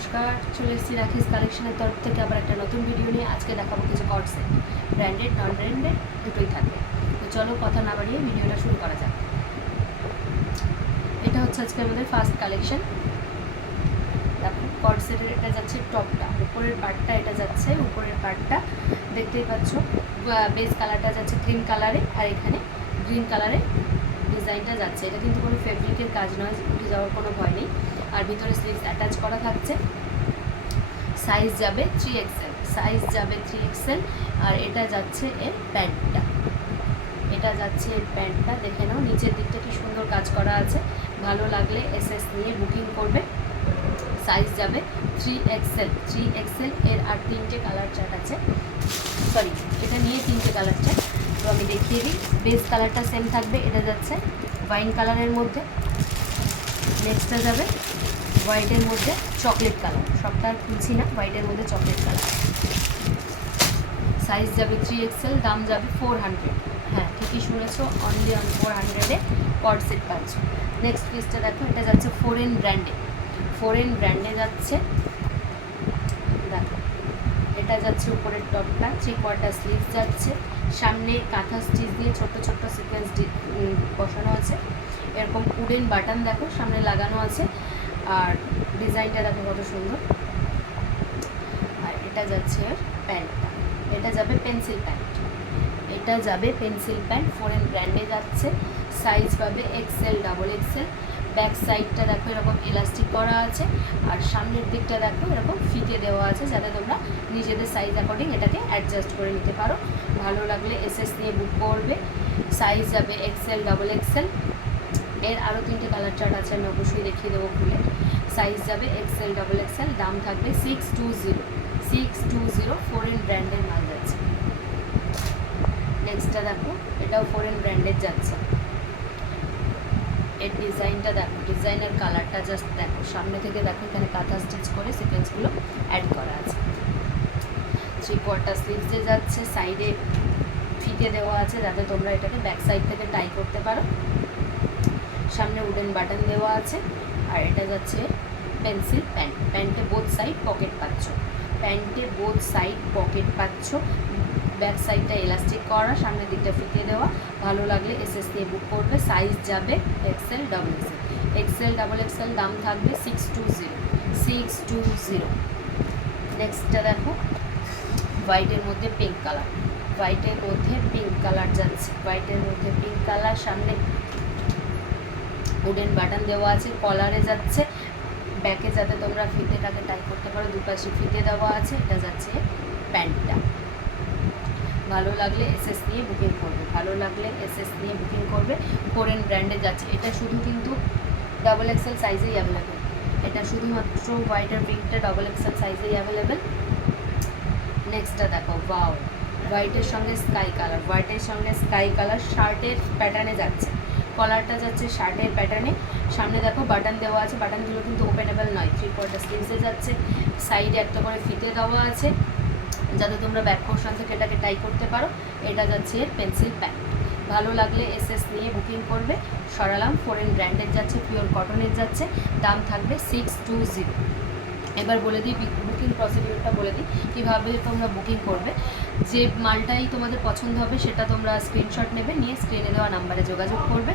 নমস্কার, চলে এসেছি রাখিস কালেকশনের তরফ থেকে আবার একটা নতুন ভিডিও নিয়ে। আজকে দেখাবো কিছু কট সেট, ব্র্যান্ডেড নন ব্র্যান্ডেড দুটোই থাকবে। তো চলো কথা না বাড়িয়ে ভিডিওটা শুরু করা যাক। এটা হচ্ছে আজকে আমাদের ফার্স্ট কালেকশন। দেখো কট সেটের এটা যাচ্ছে টপটা, উপরের পার্টটা এটা যাচ্ছে, উপরের পার্টটা দেখতেই পাচ্ছ বেস কালারটা যাচ্ছে ক্রিম কালারে, আর এখানে গ্রিন কালারে ডিজাইনটা যাচ্ছে। এটা কিন্তু কোনো ফেব্রিকের কাজ নয়, উঠে যাওয়ার কোনো ভয় নেই। আর ভিতরে স্লিভস অ্যাটাচ করা থাকছে। সাইজ যাবে 3XL, সাইজ যাবে 3XL। আর এটা যাচ্ছে এর প্যান্টটা, এটা যাচ্ছে এর প্যান্টটা। দেখে নাও নিচের দিকটা কি সুন্দর কাজ করা আছে। ভালো লাগলে এসএস নিয়ে বুকিং করবে। সাইজ যাবে 3XL, 3XL। এর আর তিনটে কালার চার্ট আছে, সরি এটা নিয়ে তিনটে কালার চার্ট। তো আমি দেখিয়ে দিই। বেস কালারটা সেম থাকবে, এটা যাচ্ছে ওয়াইন কালারের মধ্যে। নেক্সটটা যাবে হোয়াইটের মধ্যে চকলেট কালার, সবটা আর খুলছি না, হোয়াইটের মধ্যে চকলেট কালার। সাইজ যাবে 3XL, দাম যাবে 400। হ্যাঁ ঠিকই শুনেছো, অনলি অন 400-এ কট সেট পাচ্ছ। নেক্সট পিসটা দেখো, এটা যাচ্ছে ফরেন ব্র্যান্ডে, ফরেন ব্র্যান্ডে যাচ্ছে। দেখো এটা যাচ্ছে উপরের টপটা, 3/4 স্লিভ যাচ্ছে। সামনে কাঁথা স্টিচ দিয়ে ছোট ছোট সিকোয়েন্স বসানো আছে। এরকম উডেন বাটন দেখো সামনে লাগানো আছে। আর ডিজাইনটা দেখো কত সুন্দর। আর এটা যাচ্ছে প্যান্টটা, এটা যাবে পেন্সিল প্যান্ট, এটা যাবে পেন্সিল প্যান্ট। ফরেন ব্র্যান্ডে যাচ্ছে। সাইজ পাবে XL, XXL। ব্যাক সাইডটা দেখো এরকম এলাস্টিক করা আছে। আর সামনের দিকটা দেখো এরকম ফিতে দেওয়া আছে, যাতে তোমরা নিজেদের সাইজ অ্যাকর্ডিং এটাকে অ্যাডজাস্ট করে নিতে পারো। ভালো লাগলে এসএস নিয়ে বুক করবে। সাইজ যাবে XL, XXL। এর আরও তিনটে কালার চার্ট আছে, আমি অবশ্যই দেখিয়ে দেবো খুলে। সাইজ যাবে XL, XXL। দাম থাকবে 620, 620। ফরেন ব্র্যান্ডের মাল যাচ্ছে। নেক্সটটা দেখো, এটাও ফরেন ব্র্যান্ডের যাচ্ছে। এর ডিজাইনটা দেখো, ডিজাইনের কালারটা জাস্ট দেখো। সামনে থেকে দেখো এখানে কাঁথা স্টিচ করে সিকোয়েন্সগুলো অ্যাড করা আছে। 3/4 স্লিভসে যাচ্ছে। সাইডে ফিতে দেওয়া আছে, যাতে তোমরা এটাকে ব্যাক সাইড থেকে টাই করতে পারো। সামনে উডেন বাটন দেওয়া আছে। আর এটা যাচ্ছে পেন্সিল প্যান্ট, প্যান্টে বোথ সাইড পকেট পাচ্ছ, প্যান্টে বোথ সাইড পকেট পাচ্ছ। ব্যাক সাইডটা এলাস্টিক করা, সামনের দিকটা ফিতে দেওয়া। ভালো লাগলে এসএস দিয়ে বুক করবে। সাইজ যাবে XL, XXL। XL, XXL। দাম থাকবে 620, 620। নেক্সটটা দেখো, হোয়াইটের মধ্যে পিঙ্ক কালার, হোয়াইটের মধ্যে পিঙ্ক কালার যাচ্ছে, হোয়াইটের মধ্যে পিঙ্ক কালার। সামনে উডেন বাটন দেওয়া আছে, কলারে যাচ্ছে। ব্যাকে যাতে তোমরা ফিতেটাকে টাই করতে পারো, দুপাশে ফিতে দেওয়া আছে। এটা যাচ্ছে প্যান্টটা। ভালো লাগলে এসএস নিয়ে বুকিং করবে, ভালো লাগলে এসএস নিয়ে বুকিং করবে। ফরেন ব্র্যান্ডে যাচ্ছে। এটা শুধু কিন্তু XXL সাইজেই অ্যাভেলেবেল, এটা শুধুমাত্র হোয়াইট আর পিঙ্কটা XXL সাইজেই অ্যাভেলেবেল। নেক্সটটা দেখো, ওয়াও, হোয়াইটের সঙ্গে স্কাই কালার, হোয়াইটের সঙ্গে স্কাই কালার। শার্টের প্যাটার্নে যাচ্ছে, কলারটা যাচ্ছে শার্টের প্যাটার্নে। সামনে দেখো বাটন দেওয়া আছে, বাটনগুলো কিন্তু ওপেনেবল নয়। 3/4 স্লিভসে যাচ্ছে। সাইডে একটা করে ফিতে দেওয়া আছে, যাতে তোমরা ব্যাক পোর্শন থেকে এটাকে টাই করতে পারো। এটা যাচ্ছে পেন্সিল প্যান্ট। ভালো লাগলে এসএস নিয়ে বুকিং করবে। সরালাম, ফরেন ব্র্যান্ডের যাচ্ছে, পিওর কটনের যাচ্ছে। দাম থাকবে 620। এবার বলে দিই বুকিং প্রসিডিউরটা, বলে দিই কীভাবে তোমরা বুকিং করবে। যে মালটাই তোমাদের পছন্দ হবে সেটা তোমরা স্ক্রিনশট নেবে, নিয়ে স্ক্রিনে দেওয়া নাম্বারে যোগাযোগ করবে।